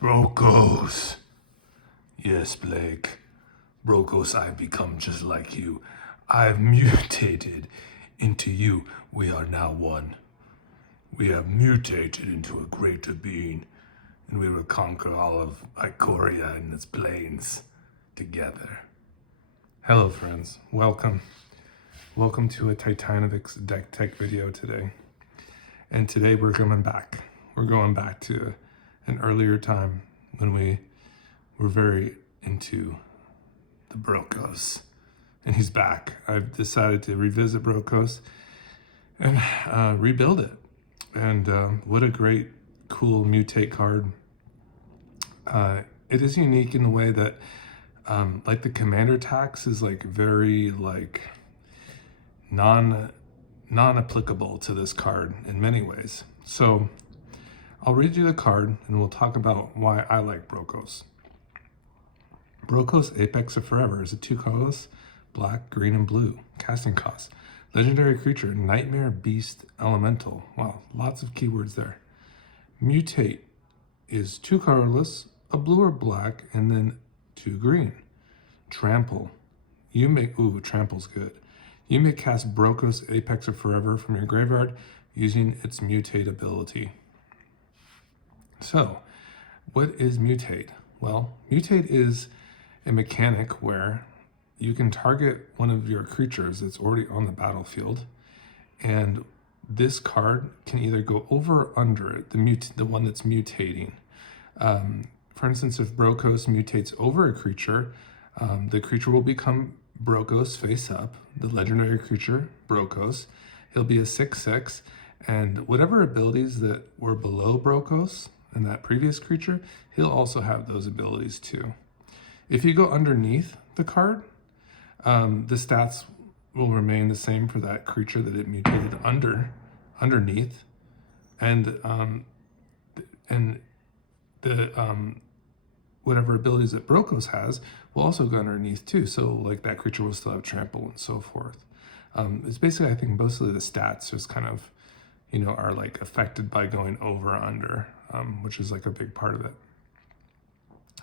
Brokos. Yes, Blake. Brokos, I've become just like you. I've mutated into you. We are now one. We have mutated into a greater being, and we will conquer all of Ikoria and its plains together. Hello, friends. Welcome. Welcome to a Titanovix deck tech video today. And today we're going back. We're going back to an earlier time when we were very into the Brokos. And he's back. I've decided to revisit Brokos and rebuild it. And what a great, cool mutate card. It is unique in the way that like the commander tax is like very like non-applicable to this card in many ways. So I'll read you the card and we'll talk about why I like Brokos. Brokos Apex of Forever is a 2-colorless, black, green, and blue. Casting cost. Legendary creature, Nightmare Beast Elemental. Wow, lots of keywords there. Mutate is 2 colorless, a blue or black, and then 2 green. Trample. Trample's good. You may cast Brokkos Apex of Forever from your graveyard using its mutate ability. So, what is mutate? Well, mutate is a mechanic where you can target one of your creatures that's already on the battlefield, and this card can either go over or under it, the one that's mutating. For instance, if Brokkos mutates over a creature, the creature will become Brokkos face up, the legendary creature, Brokkos. He'll be a 6/6, and whatever abilities that were below Brokkos and that previous creature, he'll also have those abilities too. If you go underneath the card, the stats will remain the same for that creature that it mutated underneath, and the whatever abilities that Brokkos has will also go underneath too. So like that creature will still have trample and so forth. It's basically, I think mostly the stats just kind of, are like affected by going over or under, which is like a big part of it.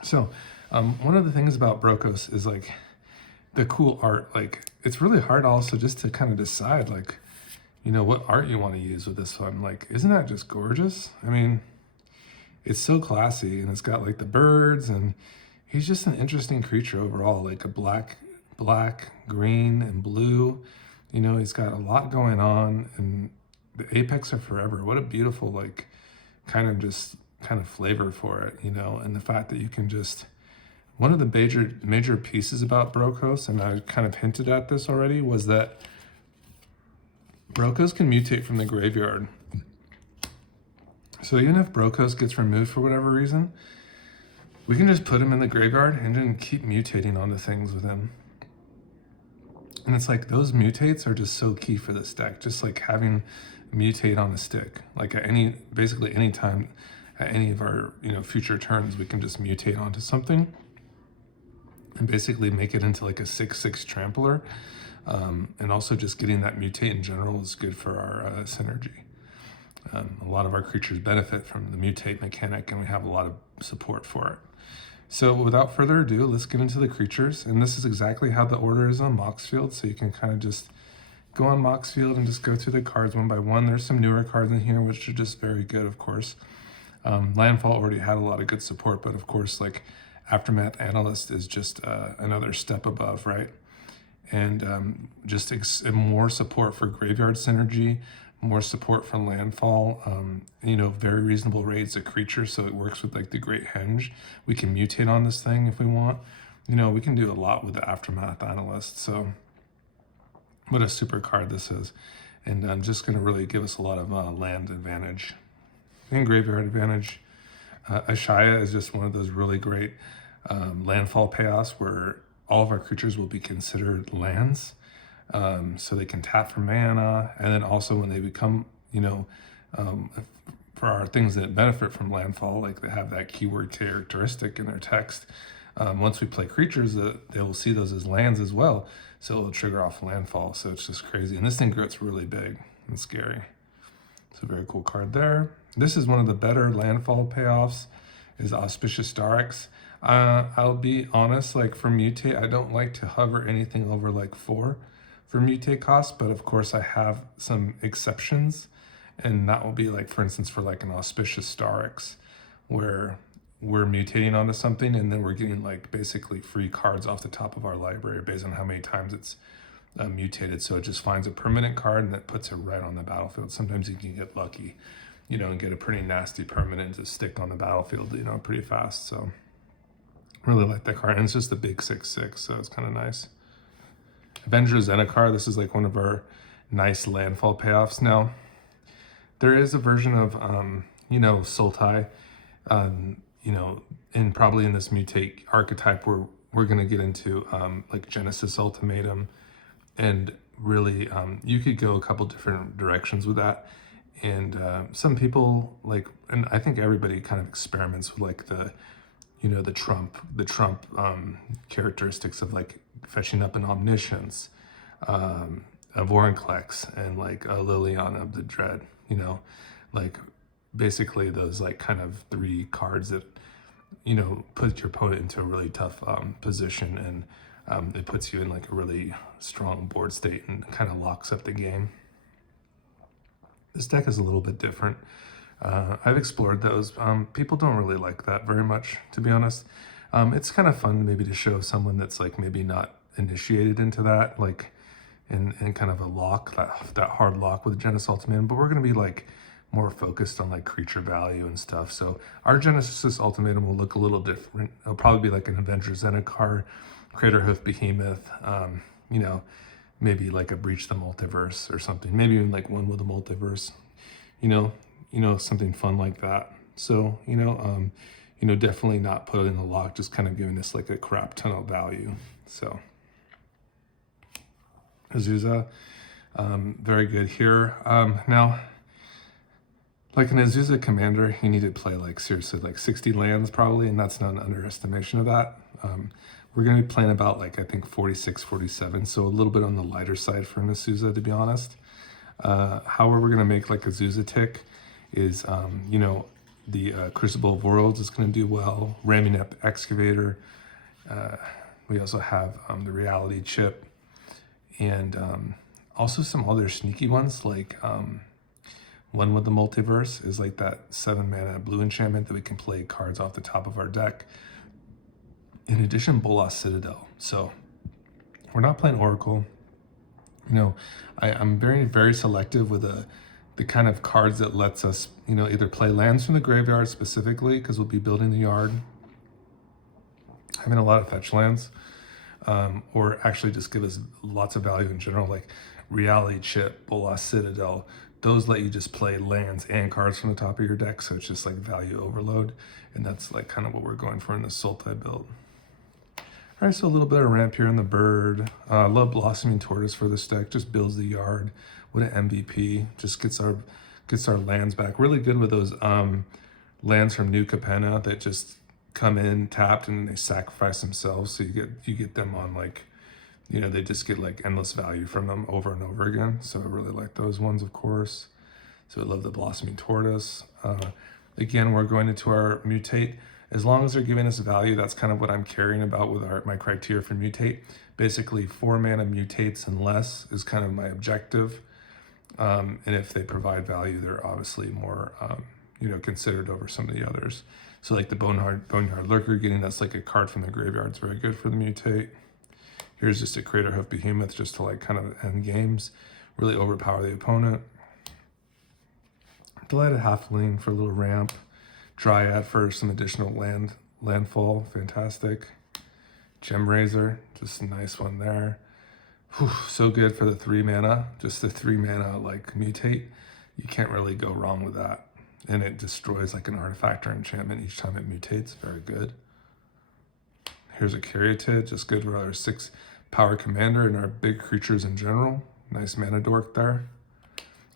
So one of the things about Brokkos is like the cool art. Like it's really hard also just to kind of decide like, what art you want to use with this one. Like, isn't that just gorgeous? I mean, it's so classy, and it's got like the birds, and he's just an interesting creature overall, like a black, green, and blue. He's got a lot going on, and the Apex of Forever, what a beautiful like kind of flavor for it, and the fact that you can just, one of the major pieces about Brokkos, and I kind of hinted at this already, was that Brokkos can mutate from the graveyard. So even if Brokkos gets removed for whatever reason, we can just put him in the graveyard and then keep mutating onto things with him. And it's like those mutates are just so key for this deck. Just like having mutate on a stick, like at basically any time at any of our future turns, we can just mutate onto something and basically make it into like a 6/6 trampler. And also just getting that mutate in general is good for our synergy. A lot of our creatures benefit from the mutate mechanic, and we have a lot of support for it. So without further ado, let's get into the creatures. And this is exactly how the order is on Moxfield. So you can kind of just go on Moxfield and just go through the cards one by one. There's some newer cards in here, which are just very good, of course. Landfall already had a lot of good support, but of course, like Aftermath Analyst is just another step above, right? And just more support for graveyard synergy, more support for landfall, very reasonable rates of creatures, so it works with like the Great Henge. We can mutate on this thing if we want. We can do a lot with the Aftermath Analyst. So what a super card this is. And just going to really give us a lot of land advantage and graveyard advantage. Ashaya is just one of those really great landfall payoffs where all of our creatures will be considered lands. So they can tap for mana, and then also when they become, for our things that benefit from landfall, like they have that keyword characteristic in their text. Once we play creatures, they will see those as lands as well, so it'll trigger off landfall. So it's just crazy, and this thing gets really big and scary. It's a very cool card there. This is one of the better landfall payoffs. is Auspicious Starix. I'll be honest, like for mutate, I don't like to hover anything over like 4 for mutate cost, but of course I have some exceptions, and that will be like, for instance, for like an Auspicious Starix, where we're mutating onto something and then we're getting like basically free cards off the top of our library based on how many times it's mutated. So it just finds a permanent card and it puts it right on the battlefield. Sometimes you can get lucky, you know, and get a pretty nasty permanent to stick on the battlefield, you know, pretty fast. So really like that card, and it's just a big 6/6, so it's kind of nice. Avenger Zendikar, this is like one of our nice landfall payoffs. Now there is a version of you know, Sultai, you know, and probably in this mutate archetype where we're going to get into like Genesis Ultimatum, and really you could go a couple different directions with that. And some people like, and I think everybody kind of experiments with like the, you know, the Trump characteristics of like fetching up an Omniscience, a Vorinclex, and like a Liliana of the Dread, you know, like basically those like kind of 3 cards that, you know, put your opponent into a really tough position, and it puts you in like a really strong board state and kind of locks up the game. This deck is a little bit different. I've explored those. People don't really like that very much, to be honest. It's kind of fun maybe to show someone that's like maybe not initiated into that, like in kind of a lock, that hard lock with Genesis Ultimatum, but we're going to be like more focused on like creature value and stuff. So our Genesis Ultimatum will look a little different. It'll probably be like an Avenger Zendikar, Craterhoof Behemoth, you know, maybe like a Breach the Multiverse or something, maybe even like one with a multiverse, you know, something fun like that. So, you know, definitely not put in the lock, just kind of giving us like a crap ton of value. So Azusa, very good here. Now, like an Azusa commander, you need to play like seriously like 60 lands probably, and that's not an underestimation of that. We're going to be playing about like, I think 46, 47, so a little bit on the lighter side for an Azusa, to be honest. However, we're going to make like Azusa tick is, you know, the Crucible of Worlds is going to do well, Ramming Up Excavator. We also have the Reality Chip, and also some other sneaky ones, like one with the Multiverse is like that 7 mana blue enchantment that we can play cards off the top of our deck. In addition, Bolas Citadel. So we're not playing Oracle. You know, I'm very, very selective with the kind of cards that lets us, you know, either play lands from the graveyard specifically, because we'll be building the yard, having a lot of fetch lands, or actually just give us lots of value in general, like Reality Chip, Bolas Citadel. Those let you just play lands and cards from the top of your deck, so it's just like value overload, and that's like kind of what we're going for in the Sultai build. All right, so a little bit of ramp here in the bird. I love Blossoming Tortoise for this deck, just builds the yard. What an MVP, just gets our lands back. Really good with those lands from New Capenna that just come in tapped and they sacrifice themselves, so you get them on like, you know, they just get like endless value from them over and over again. So I really like those ones, of course. So I love the Blossoming Tortoise. Again, we're going into our mutate. As long as they're giving us value, that's kind of what I'm caring about with my criteria for mutate. Basically 4 mana mutates and less is kind of my objective. And if they provide value, they're obviously more, you know, considered over some of the others. So like the Boneyard Lurker, getting that's like a card from the graveyard is very good for the mutate. Here's just a Craterhoof Behemoth just to like kind of end games, really overpower the opponent. Delighted Halfling for a little ramp. Dryad for some additional landfall, fantastic. Gem Razor, just a nice one there. Whew, so good for the 3 mana, just the 3 mana like mutate. You can't really go wrong with that. And it destroys like an artifact or enchantment each time it mutates, very good. Here's a Caryatid, just good for our 6 power commander and our big creatures in general. Nice mana dork there.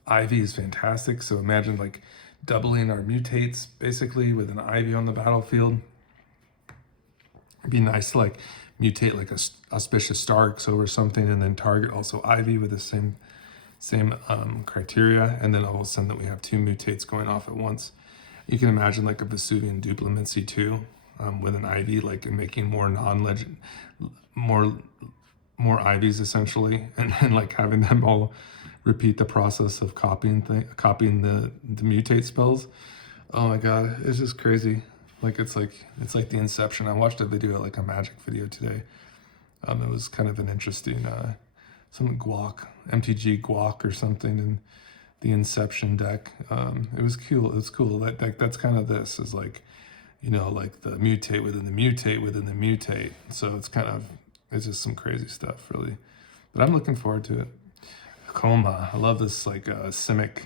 Ivy is fantastic, so imagine like doubling our mutates basically with an Ivy on the battlefield. It'd be nice to like mutate like a Auspicious Starix over something and then target also Ivy with the same criteria, and then all of a sudden that we have 2 mutates going off at once. You can imagine like a Vesuvian Duplimancy too, with an Ivy, like, and making more non-legend, more Ivies essentially, and then like having them all repeat the process of copying the mutate spells. Oh my god, it's just crazy. Like it's like the Inception. I watched a video, like a Magic video today. It was kind of an interesting some guac, MTG guac or something, and the Inception deck. It was cool. It was cool. That's kind of this is like, you know, like the mutate within the mutate within the mutate. So it's just some crazy stuff, really. But I'm looking forward to it. Coma. I love this like Simic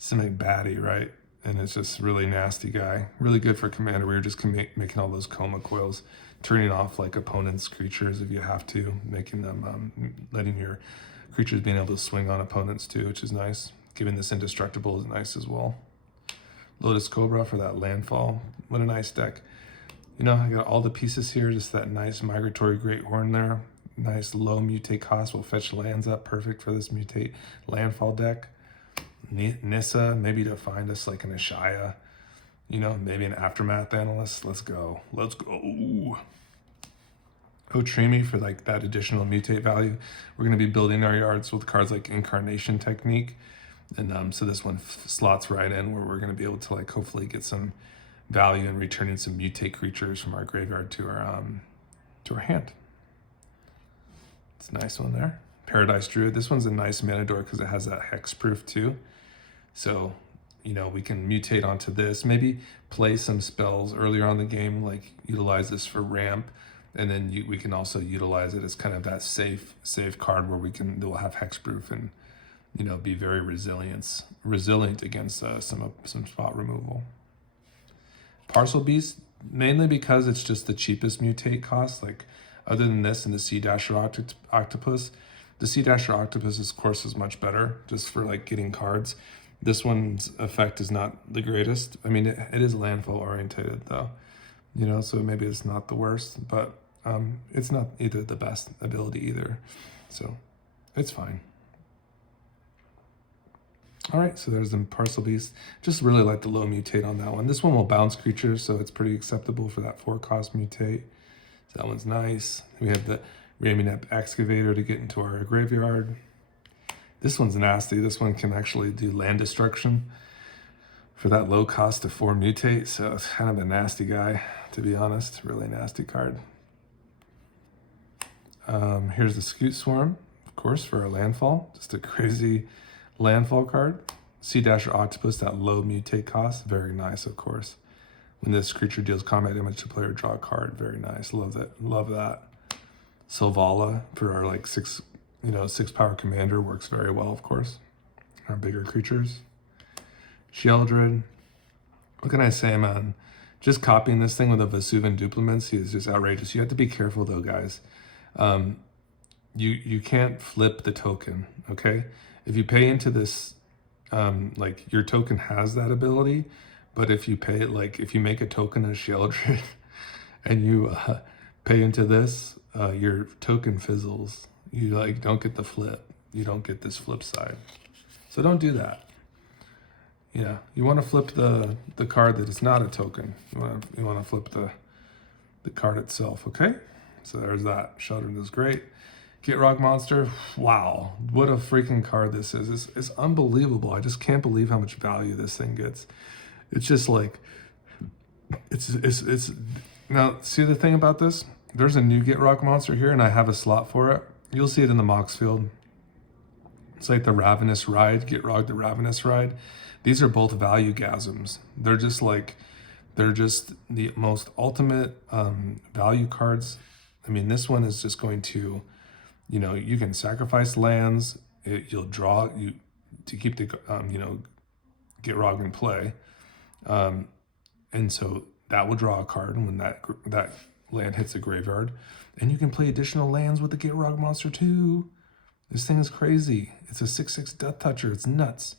baddie, right? And it's just really nasty guy. Really good for commander. We were just making all those coma coils, turning off like opponents' creatures if you have to, making them letting your creatures being able to swing on opponents too, which is nice. Giving this indestructible is nice as well. Lotus Cobra for that landfall. What a nice deck. You know, I got all the pieces here, just that nice Migratory Great Horn there. Nice low mutate cost will fetch lands up, perfect for this mutate landfall deck. Nissa, maybe to find us like an Ashaya, you know, maybe an Aftermath Analyst. Let's go. Let's go. Otrimi for like that additional mutate value. We're going to be building our yards with cards like Incarnation Technique. And so this one slots right in where we're going to be able to like hopefully get some value in returning some mutate creatures from our graveyard to our hand. It's a nice one there. Paradise Druid. This one's a nice mana door because it has that hexproof too. So, you know, we can mutate onto this, maybe play some spells earlier on in the game, like utilize this for ramp, and then we can also utilize it as kind of that safe card where we'll have hexproof and, you know, be very resilient against some spot removal. Parcel Beast, mainly because it's just the cheapest mutate cost. Like other than this and the Sea Dasher Octopus, the Sea Dasher Octopus, of course, is much better just for like getting cards. This one's effect is not the greatest. I mean, it is landfall orientated though, you know, so maybe it's not the worst, but it's not either the best ability either. So it's fine. All right, so there's the Parcel Beast. Just really like the low mutate on that one. This one will bounce creatures, so it's pretty acceptable for that 4-cost mutate. So that one's nice. We have the Raminep Excavator to get into our graveyard. This one's nasty. This one can actually do land destruction for that low cost of 4 mutate. So it's kind of a nasty guy, to be honest. Really nasty card. Here's the Scoot Swarm, of course, for our landfall. Just a crazy landfall card. Sea Dasher Octopus, that low mutate cost. Very nice, of course. When this creature deals combat damage to player, draw a card. Very nice. Love that. Love that. Sylvala for our like 6 power commander works very well, of course. Our bigger creatures. Sheoldred. What can I say, man? Just copying this thing with a Vesuvian Duplimancy is just outrageous. You have to be careful though, guys. You can't flip the token, okay? If you pay into this, like your token has that ability, but if you pay it, like if you make a token of Sheoldred and you pay into this, your token fizzles. You like don't get the flip. You don't get this flip side. So don't do that. Yeah, you want to flip the card that is not a token. You want to flip the card itself, okay? So there's that. Sheoldred is great. Get Rock Monster. Wow, what a freaking card this is. It's unbelievable. I just can't believe how much value this thing gets. It's just like it's now see the thing about this? There's a new Get Rock Monster here and I have a slot for it. You'll see it in the Moxfield. It's like the Ravenous Ride, Get Rog the Ravenous Ride. These are both value gasms. They're just the most ultimate value cards. I mean, this one is just going to, you know, you can sacrifice lands. You'll draw to keep the, Get Rog in play. And so that will draw a card when that land hits a graveyard. And you can play additional lands with the Get Rog Monster too. This thing is crazy. It's a 6/6 Death Toucher. It's nuts.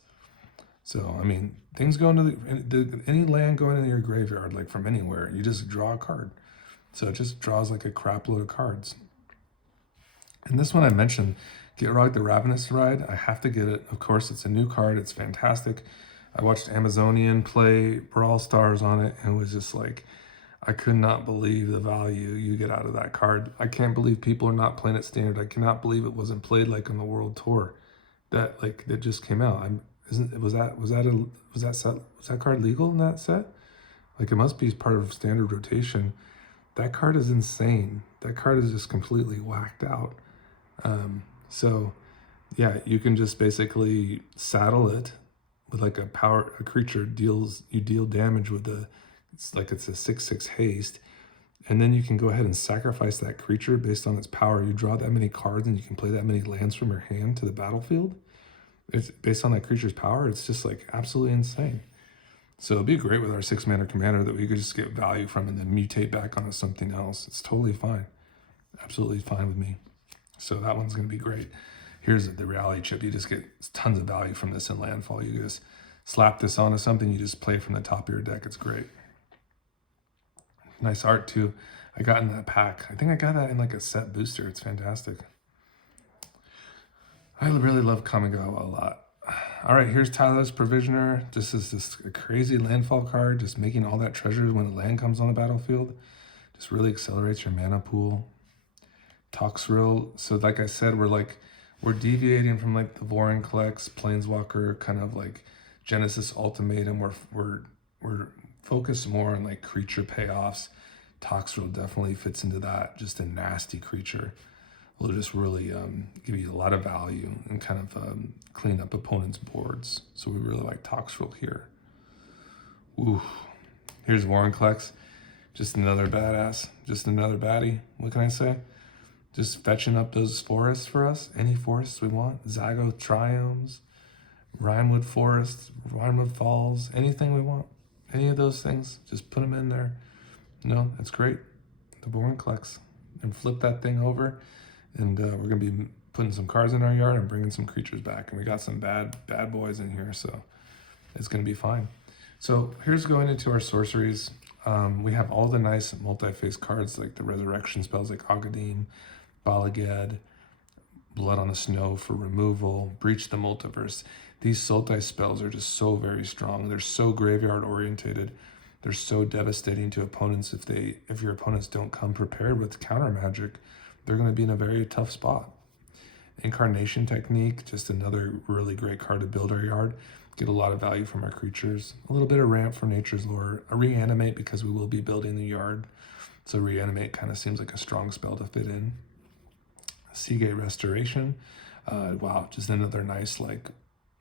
So, I mean, things go into any land going into your graveyard, like from anywhere, you just draw a card. So it just draws like a crap load of cards. And this one I mentioned, Get Rog the Ravenous Ride. I have to get it. Of course, it's a new card. It's fantastic. I watched Amazonian play Brawl Stars on it, and it was just like, I could not believe the value you get out of that card. I can't believe people are not playing it standard. I cannot believe it wasn't played like on the World Tour. That just came out. Was that card legal in that set? Like, it must be part of standard rotation. That card is insane. That card is just completely whacked out. So yeah, you can just basically saddle it with like a creature you deal damage with it's a 6/6 haste, and then you can go ahead and sacrifice that creature based on its power. You draw that many cards and you can play that many lands from your hand to the battlefield. It's based on that creature's power. It's just like absolutely insane. So it'd be great with our 6-mana commander that we could just get value from and then mutate back onto something else. It's totally fine. Absolutely fine with me. So that one's going to be great. Here's the reality chip. You just get tons of value from this in landfall. You just slap this onto something, you just play from the top of your deck. It's great. Nice art too. I got in that pack. I think I got that in like a set booster. It's fantastic. I really love Kamigawa a lot. All right, here's Tyler's Provisioner. This is just a crazy landfall card, just making all that treasure when a land comes on the battlefield. Just really accelerates your mana pool. Toxrill. So like I said, we're deviating from like the Vorinclex, Planeswalker, kind of like Genesis Ultimatum. We're focused more on like creature payoffs. Toxrill definitely fits into that. Just a nasty creature. Will just really give you a lot of value and kind of clean up opponents' boards. So we really like Toxrill here. Ooh, here's Vorinclex. Just another badass. Just another baddie. What can I say? Just fetching up those forests for us. Any forests we want. Zygote Triomes, Rhinewood Forests, Rhinewood Falls, anything we want. Any of those things, just put them in there. No, that's great. The Vorinclex. And flip that thing over. And we're going to be putting some cards in our yard and bringing some creatures back. And we got some bad boys in here, so it's going to be fine. So here's going into our sorceries. We have all the nice multi-phase cards like the resurrection spells like Agadim, Balaged, Blood on the Snow for removal, Breach the Multiverse. These Sultai spells are just so very strong. They're so graveyard orientated. They're so devastating to opponents. If your opponents don't come prepared with counter magic, they're going to be in a very tough spot. Incarnation Technique, just another really great card to build our yard. Get a lot of value from our creatures. A little bit of ramp from Nature's Lore. A Reanimate because we will be building the yard. So Reanimate kind of seems like a strong spell to fit in. Seagate Restoration. Wow, just another nice like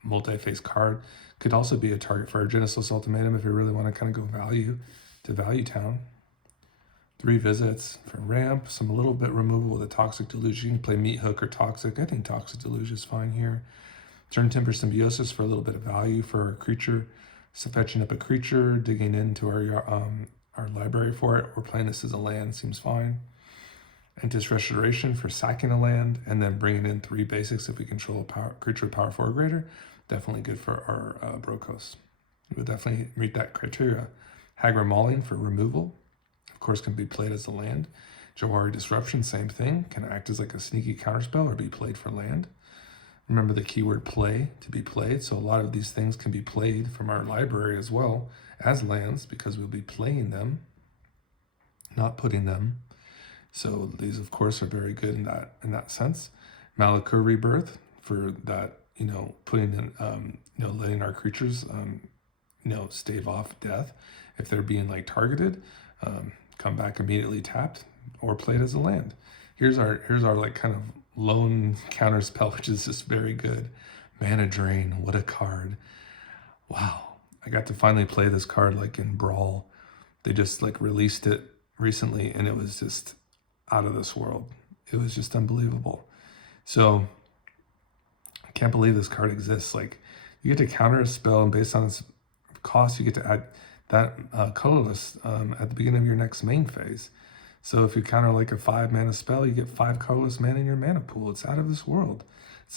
multi-phase card. Could also be a target for our Genesis Ultimatum if you really want to kind of go value to Value Town. 3 visits for ramp, some a little bit removal with a Toxic Deluge. You can play Meat Hook or Toxic. I think Toxic Deluge is fine here. Turn Timber Symbiosis for a little bit of value for our creature. So fetching up a creature, digging into our library for it, or playing this as a land seems fine. Entis Restoration for sacking a land, and then bringing in 3 basics if we control a creature with power 4 or greater. Definitely good for our Brokos. We would definitely meet that criteria. Hagra Mauling for removal. Of course, can be played as a land. Jawari Disruption, same thing. Can act as like a sneaky counterspell or be played for land. Remember the keyword play to be played. So a lot of these things can be played from our library as well as lands because we'll be playing them, not putting them. So these, of course, are very good in that sense. Malakir Rebirth for that, putting in, letting our creatures, stave off death if they're being like targeted. Come back immediately tapped or played as a land. Here's our like kind of lone counter spell, which is just very good. Mana Drain, what a card. Wow. I got to finally play this card like in Brawl. They just like released it recently and it was just out of this world. It was just unbelievable. So I can't believe this card exists. Like you get to counter a spell and based on its cost, you get to add that colorless at the beginning of your next main phase. So if you counter like a 5 mana spell, you get 5 colorless mana in your mana pool. It's out of this world.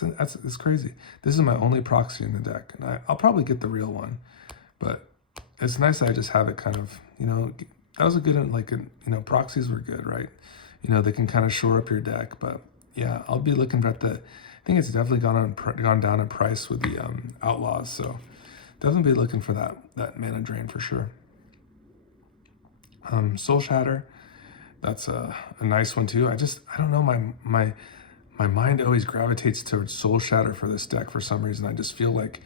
It's crazy. This is my only proxy in the deck, and I'll probably get the real one, but it's nice that I just have it kind of, that was a good, proxies were good, right? They can kind of shore up your deck, but yeah, I'll be looking at I think it's definitely gone down in price with the Outlaws, so definitely be looking for that mana drain for sure. Soul Shatter, that's a nice one too. I don't know, my mind always gravitates towards Soul Shatter for this deck for some reason. I just feel like,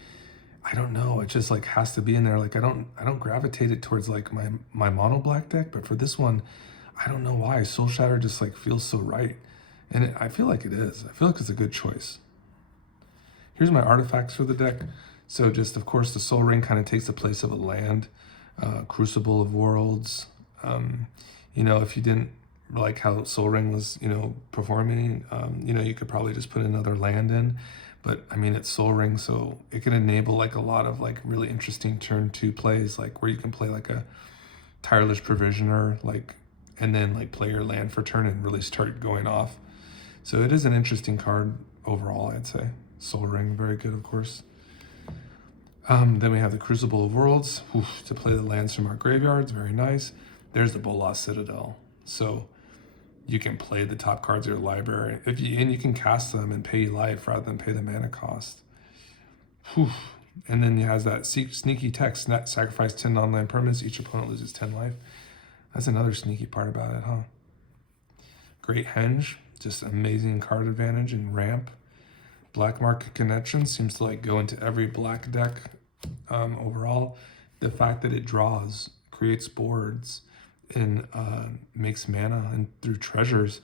I don't know, it just like has to be in there. Like I don't gravitate it towards like my mono black deck, but for this one, I don't know why Soul Shatter just like feels so right. And I feel like it is. I feel like it's a good choice. Here's my artifacts for the deck. So just, of course, the Soul Ring kind of takes the place of a land. Crucible of Worlds. You know, if you didn't like how Soul Ring was, you know, performing, you know, you could probably just put another land in. But, I mean, it's Soul Ring, so it can enable, like, a lot of, like, really interesting turn 2 plays, like, where you can play, like, a Tireless Provisioner, like, and then, like, play your land for turn and really start going off. So it is an interesting card overall, I'd say. Soul Ring, very good, of course. Then we have the Crucible of Worlds to play the lands from our graveyards. Very nice. There's the Bolas Citadel. So you can play the top cards of your library. And you can cast them and pay life rather than pay the mana cost. And then it has that sneaky text, sacrifice 10 non-land permanents. Each opponent loses 10 life. That's another sneaky part about it, huh? Great Henge, just amazing card advantage and ramp. Black Market Connection seems to like go into every black deck overall. The fact that it draws, creates boards, and makes mana and through treasures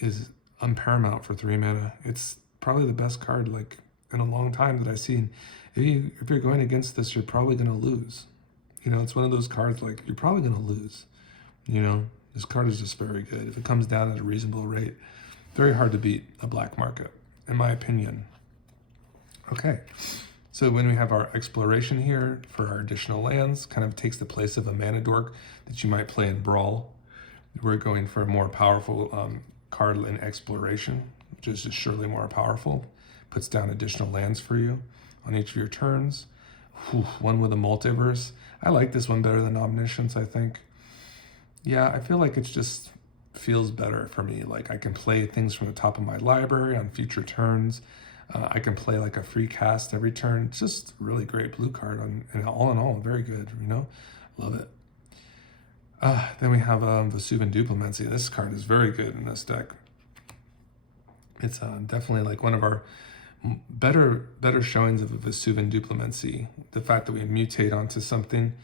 is unparamount for 3 mana. It's probably the best card like in a long time that I've seen. If you're going against this, you're probably going to lose. You know, it's one of those cards like you're probably going to lose. You know, this card is just very good. If it comes down at a reasonable rate, very hard to beat a black market, in my opinion. Okay, so when we have our exploration here for our additional lands, kind of takes the place of a mana dork that you might play in Brawl. We're going for a more powerful card in exploration, which is just surely more powerful. Puts down additional lands for you on each of your turns. One with a multiverse. I like this one better than Omniscience, I think. Yeah, I feel like it just feels better for me. Like I can play things from the top of my library on future turns. I can play like a free cast every turn. It's just a really great blue card. And all in all, very good, you know? Love it. Then we have Vesuvian Duplimancy. This card is very good in this deck. It's definitely like one of our better showings of a Vesuvian Duplimancy. The fact that we mutate onto something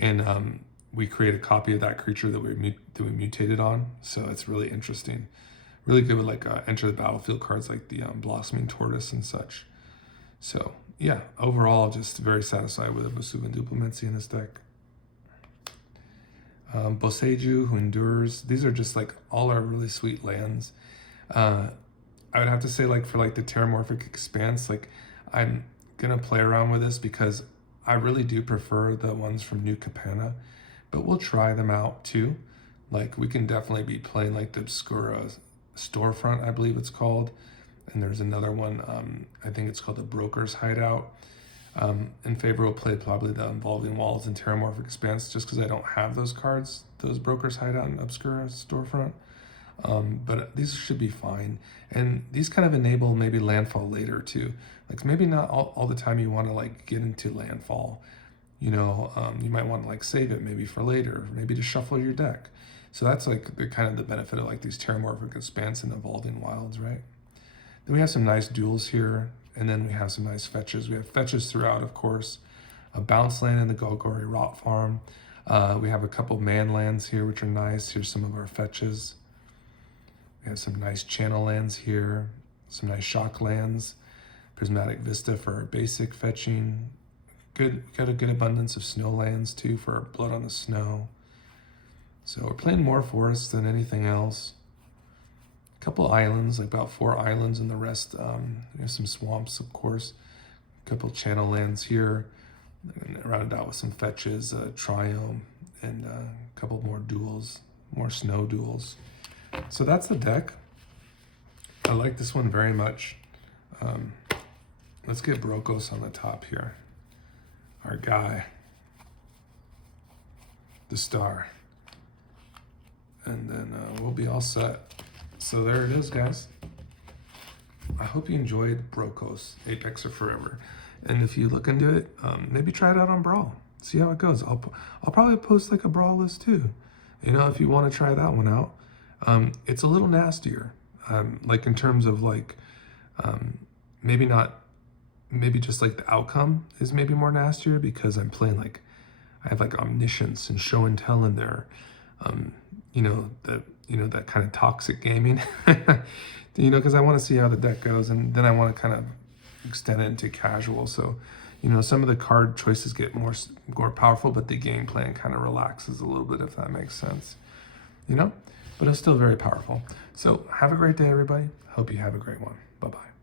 and we create a copy of that creature that we mutated on. So it's really interesting. Really good with like enter the battlefield cards like the Blossoming Tortoise and such. So yeah, overall just very satisfied with a Vesuvian Duplimancy in this deck. Boseiju, who endures. These are just like all our really sweet lands. I would have to say like for like the Terramorphic Expanse, like I'm gonna play around with this because I really do prefer the ones from New Capenna, but we'll try them out too. Like we can definitely be playing like the Obscura Storefront, I believe it's called. And there's another one, I think it's called the Broker's Hideout. In favor, we'll play probably the Involving Walls and Terramorphic Expanse just because I don't have those cards, those Broker's Hideout and Obscura Storefront. But these should be fine. And these kind of enable maybe landfall later too. Like maybe not all the time you want to like get into landfall. You know, you might want to like save it maybe for later, maybe to shuffle your deck. So that's like the kind of the benefit of like these Terramorphic Expanse and Evolving Wilds, right? Then we have some nice duels here, and then we have some nice fetches. We have fetches throughout, of course. A bounce land in the Golgari Rot Farm. We have a couple man lands here, which are nice. Here's some of our fetches. We have some nice channel lands here, some nice shock lands. Prismatic Vista for our basic fetching. Got a good abundance of snow lands too for our Blood on the Snow. So we're playing more forests than anything else. A couple islands, like about 4 islands, and the rest, some swamps, of course. A couple channel lands here, and rounded out with some fetches, Triome, and a couple more duels, more snow duels. So that's the deck. I like this one very much. Let's get Brokkos on the top here. Our guy, the star. And then we'll be all set. So there it is, guys. I hope you enjoyed Brokkos, Apex or Forever. And if you look into it, maybe try it out on Brawl. See how it goes. I'll probably post like a Brawl list too. You know, if you want to try that one out. It's a little nastier, like in terms of like, maybe just like the outcome is maybe more nastier because I'm playing like, I have like omniscience and show and tell in there. You know, that kind of toxic gaming, you know, because I want to see how the deck goes, and then I want to kind of extend it into casual. So, you know, some of the card choices get more powerful, but the game plan kind of relaxes a little bit, if that makes sense, you know, but it's still very powerful. So have a great day, everybody. Hope you have a great one. Bye-bye.